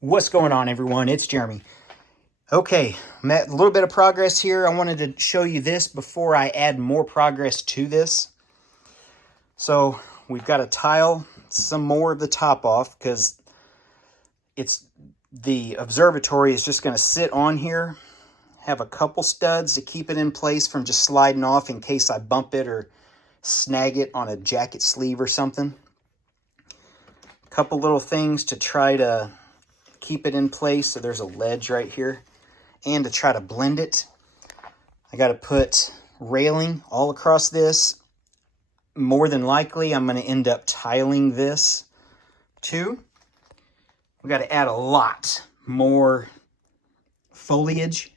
What's going on, everyone? It's Jeremy. Okay, a little bit of progress here. I wanted to show you this before I add more progress to this. So we've got to tile some more of the top off because the observatory is just going to sit on here. Have a couple studs to keep it in place from just sliding off in case I bump it or snag it on a jacket sleeve or something. A couple little things to try to keep it in place. So there's a ledge right here. And to try to blend it, I got to put railing all across this. More than likely, I'm going to end up tiling this too. We got to add a lot more foliage,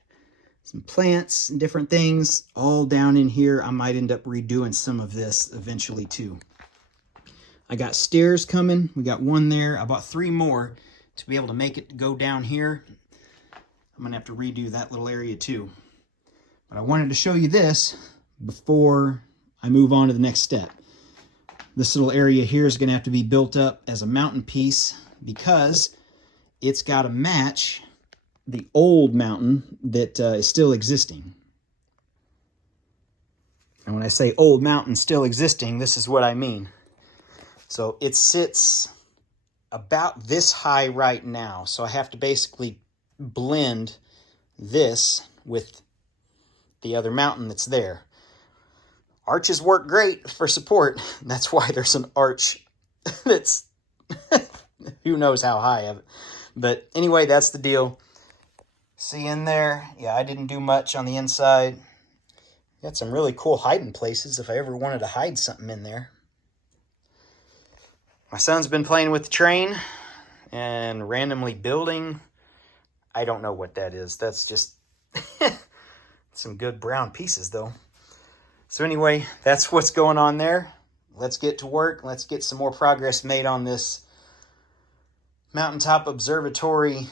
some plants and different things all down in here. I might end up redoing some of this eventually too. I got stairs coming. We got one there. I bought 3 more to be able to make it go down here. I'm going to have to redo that little area too. But I wanted to show you this before I move on to the next step. This little area here is going to have to be built up as a mountain piece because it's got to match the old mountain that is still existing. And when I say old mountain still existing, this is what I mean. So it sits about this high right now. So I have to basically blend this with the other mountain that's there. Arches work great for support. That's why there's an arch that's who knows how high of it. But anyway, that's the deal. See in there? Yeah, I didn't do much on the inside. Got some really cool hiding places if I ever wanted to hide something in there. My son's been playing with the train and randomly building. I don't know what that is. That's just some good brown pieces though. So anyway, that's what's going on there. Let's get to work. Let's get some more progress made on this mountaintop observatory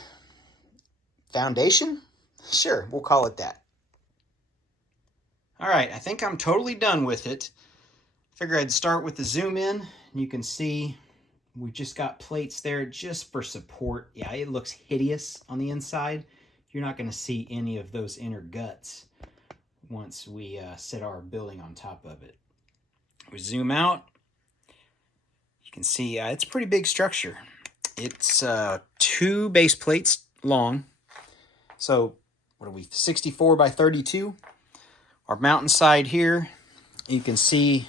foundation. Sure, we'll call it that. All right, I think I'm totally done with it. Figure I'd start with the zoom in. And you can see we just got plates there just for support. Yeah, it looks hideous on the inside. You're not going to see any of those inner guts once we set our building on top of it. We zoom out. You can see it's a pretty big structure. It's 2 base plates long. So what are we, 64 by 32? Our mountainside here, you can see,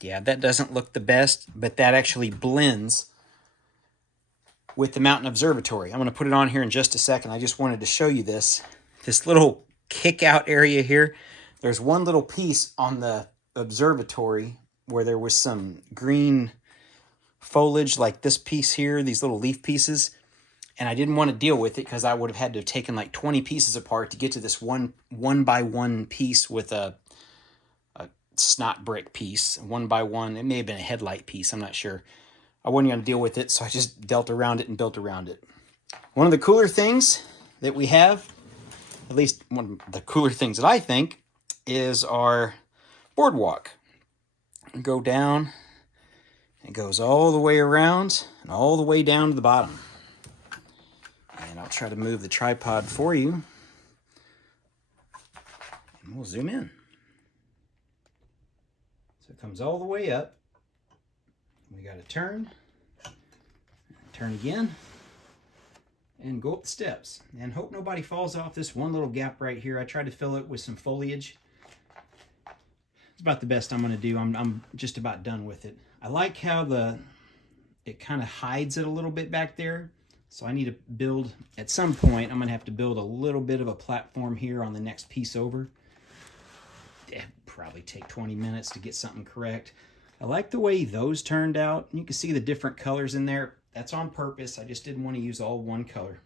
yeah, that doesn't look the best, but that actually blends with the mountain observatory. I'm going to put it on here in just a second. I just wanted to show you this little kick out area here. There's one little piece on the observatory where there was some green foliage like this piece here, these little leaf pieces. And I didn't want to deal with it because I would have had to have taken like 20 pieces apart to get to this one by one piece with a snot brick piece, 1 by 1. It may have been a headlight piece, I'm not sure. I wasn't going to deal with it, so I just dealt around it and built around it. One of the cooler things that we have, at least one of the cooler things that I think, is our boardwalk. Go down, it goes all the way around and all the way down to the bottom. And I'll try to move the tripod for you. And we'll zoom in. So it comes all the way up. We got to turn again, and go up the steps. And hope nobody falls off this one little gap right here. I tried to fill it with some foliage. It's about the best I'm going to do. I'm just about done with it. I like how it kind of hides it a little bit back there. So I need to build, at some point, I'm going to have to build a little bit of a platform here on the next piece over. It'd probably take 20 minutes to get something correct. I like the way those turned out. You can see the different colors in there. That's on purpose. I just didn't want to use all one color.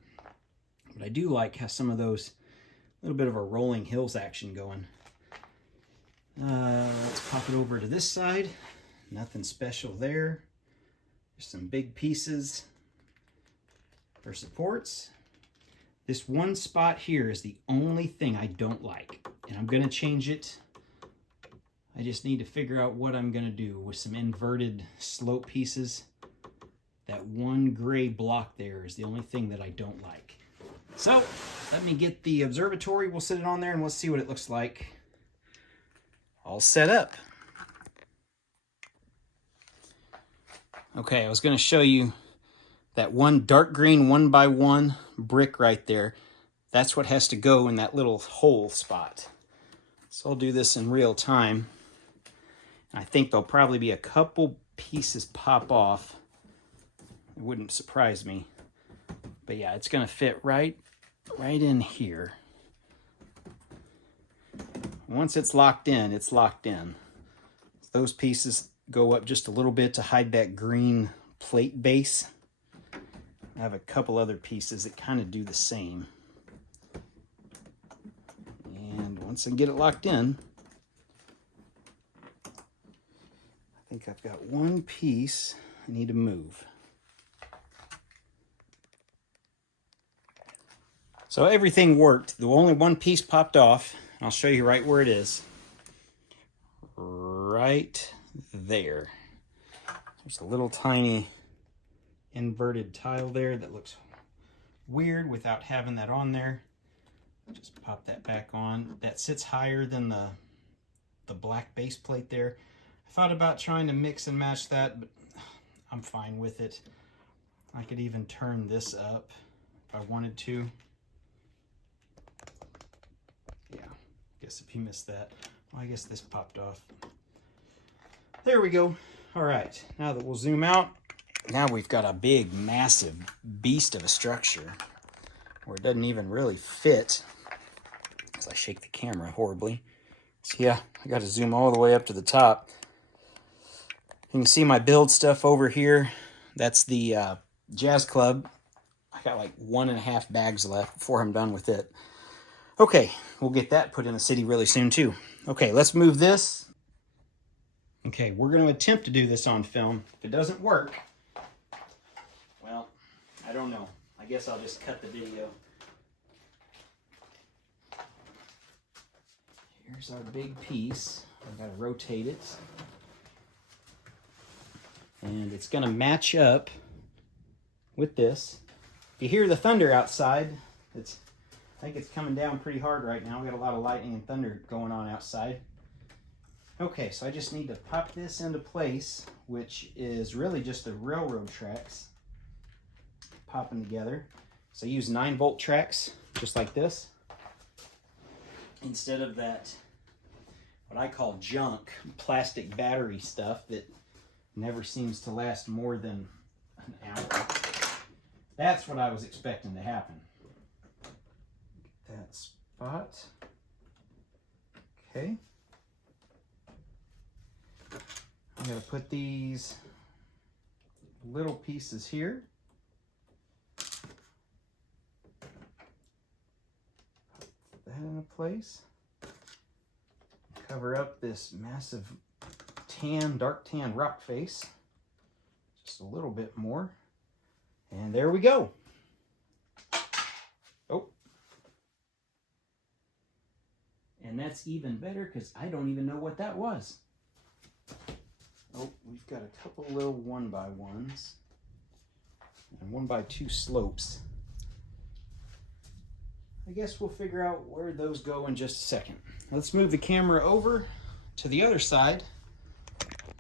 But I do like how some of those, a little bit of a rolling hills action going. Let's pop it over to this side. Nothing special there. There's some big pieces for supports. This one spot here is the only thing I don't like, and I'm going to change it. I just need to figure out what I'm going to do with some inverted slope pieces. That one gray block there is the only thing that I don't like. So let me get the observatory. We'll sit it on there and we'll see what it looks like. All set up. Okay, I was going to show you that one dark green 1x1 brick right there. That's what has to go in that little hole spot. So I'll do this in real time. I think there'll probably be a couple pieces pop off. It wouldn't surprise me. But yeah, it's going to fit right in here. Once it's locked in, it's locked in. Those pieces go up just a little bit to hide that green plate base. I have a couple other pieces that kind of do the same. And once I get it locked in, I think I've got one piece I need to move. So everything worked. The only one piece popped off. I'll show you right where it is. Right there. There's a little tiny inverted tile there that looks weird without having that on there. Just pop that back on. That sits higher than the black base plate there. I thought about trying to mix and match that, but I'm fine with it. I could even turn this up if I wanted to. Yeah, guess if you missed that. Well, I guess this popped off. There we go. All right, now that we'll zoom out, now we've got a big, massive beast of a structure where it doesn't even really fit. As I shake the camera horribly. So yeah, I got to zoom all the way up to the top. You can see my build stuff over here. That's the Jazz Club. I got like 1.5 bags left before I'm done with it. Okay, we'll get that put in the city really soon too. Okay, let's move this. Okay, we're going to attempt to do this on film. If it doesn't work, well, I don't know. I guess I'll just cut the video. Here's our big piece. I've got to rotate it. And it's going to match up with this. If you hear the thunder outside, I think it's coming down pretty hard right now. We got a lot of lightning and thunder going on outside. Okay, so I just need to pop this into place, which is really just the railroad tracks popping together. So I use 9-volt tracks, just like this, instead of that, what I call junk, plastic battery stuff that never seems to last more than an hour. That's what I was expecting to happen. Get that spot. Okay. I'm going to put these little pieces here. Put that into place. Cover up this massive dark tan rock face. Just a little bit more. And there we go. Oh. And that's even better because I don't even know what that was. Oh, we've got a couple little 1x1s and 1x2 slopes. I guess we'll figure out where those go in just a second. Let's move the camera over to the other side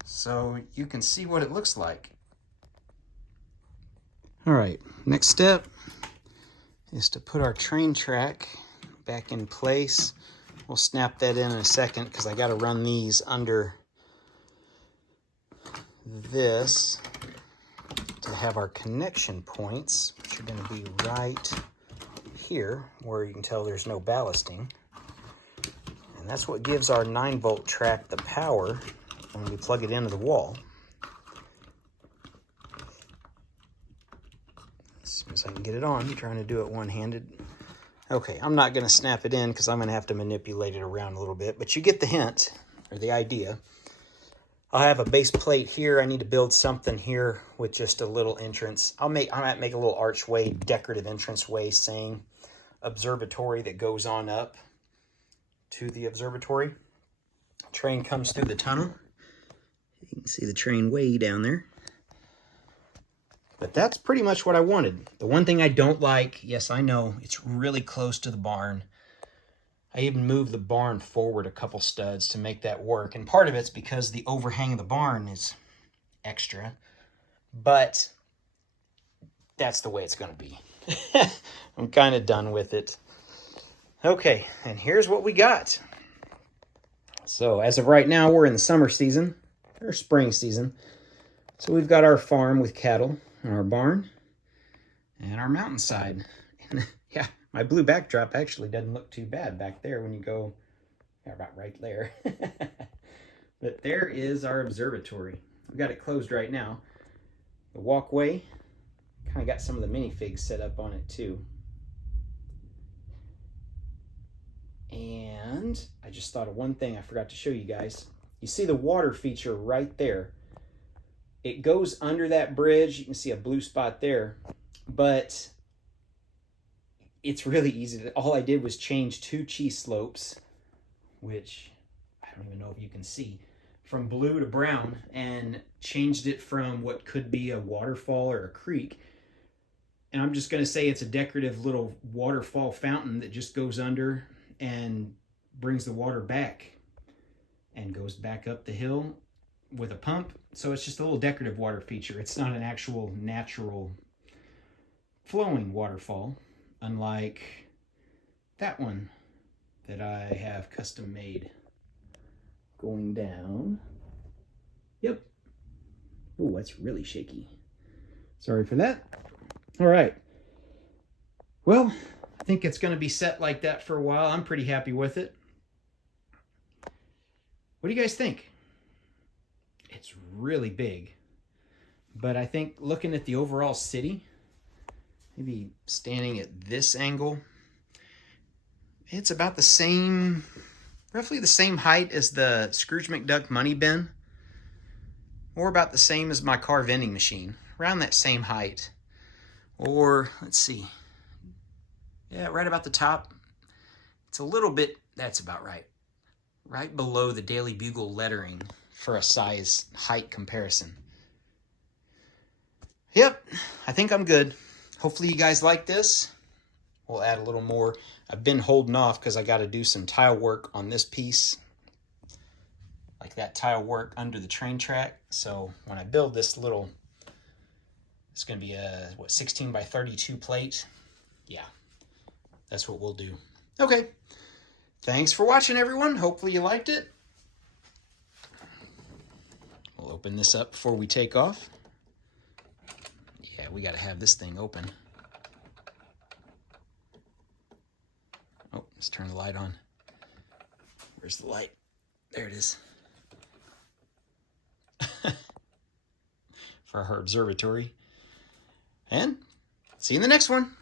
so you can see what it looks like. All right, next step is to put our train track back in place. We'll snap that in a second because I got to run these under this to have our connection points, which are going to be right here where you can tell there's no ballasting. And that's what gives our 9-volt track the power when we plug it into the wall. As soon as I can get it on, I'm trying to do it one-handed. Okay, I'm not going to snap it in because I'm going to have to manipulate it around a little bit, but you get the hint, or the idea. I'll have a base plate here. I need to build something here with just a little entrance. I might make a little archway, decorative entranceway saying observatory that goes on up to the observatory. Train comes through the tunnel. You can see the train way down there. But that's pretty much what I wanted. The one thing I don't like, yes, I know, it's really close to the barn. I even moved the barn forward a couple studs to make that work. And part of it's because the overhang of the barn is extra. But that's the way it's going to be. I'm kind of done with it. Okay, and here's what we got. So as of right now, we're in the summer season, or spring season. So we've got our farm with cattle, and our barn, and our mountainside. And yeah, my blue backdrop actually doesn't look too bad back there when you go, yeah, about right there. But there is our observatory. We've got it closed right now. The walkway, kind of got some of the minifigs set up on it too. And I just thought of one thing I forgot to show you guys. You see the water feature right there. It goes under that bridge. You can see a blue spot there, but it's really easy. All I did was change 2 cheese slopes, which I don't even know if you can see, from blue to brown, and changed it from what could be a waterfall or a creek. And I'm just going to say it's a decorative little waterfall fountain that just goes under and brings the water back and goes back up the hill with a pump. So it's just a little decorative water feature. It's not an actual natural flowing waterfall, unlike that one that I have custom made. Going down. Yep. Oh, that's really shaky. Sorry for that. All right. Well, I think it's going to be set like that for a while. I'm pretty happy with it. What do you guys think? It's really big, but I think looking at the overall city, maybe standing at this angle, it's about the same, roughly the same height as the Scrooge McDuck money bin, or about the same as my car vending machine, around that same height. Or, let's see, yeah, right about the top. It's a little bit, that's about right. Right below the Daily Bugle lettering for a size height comparison. Yep, I think I'm good. Hopefully you guys like this. We'll add a little more. I've been holding off because I got to do some tile work on this piece, like that tile work under the train track. So when I build this little, it's going to be a, 16 by 32 plate. Yeah, that's what we'll do. Okay, thanks for watching, everyone. Hopefully you liked it. We'll open this up before we take off. Yeah, we got to have this thing open. Oh, let's turn the light on. Where's the light? There it is. For our observatory. And see you in the next one.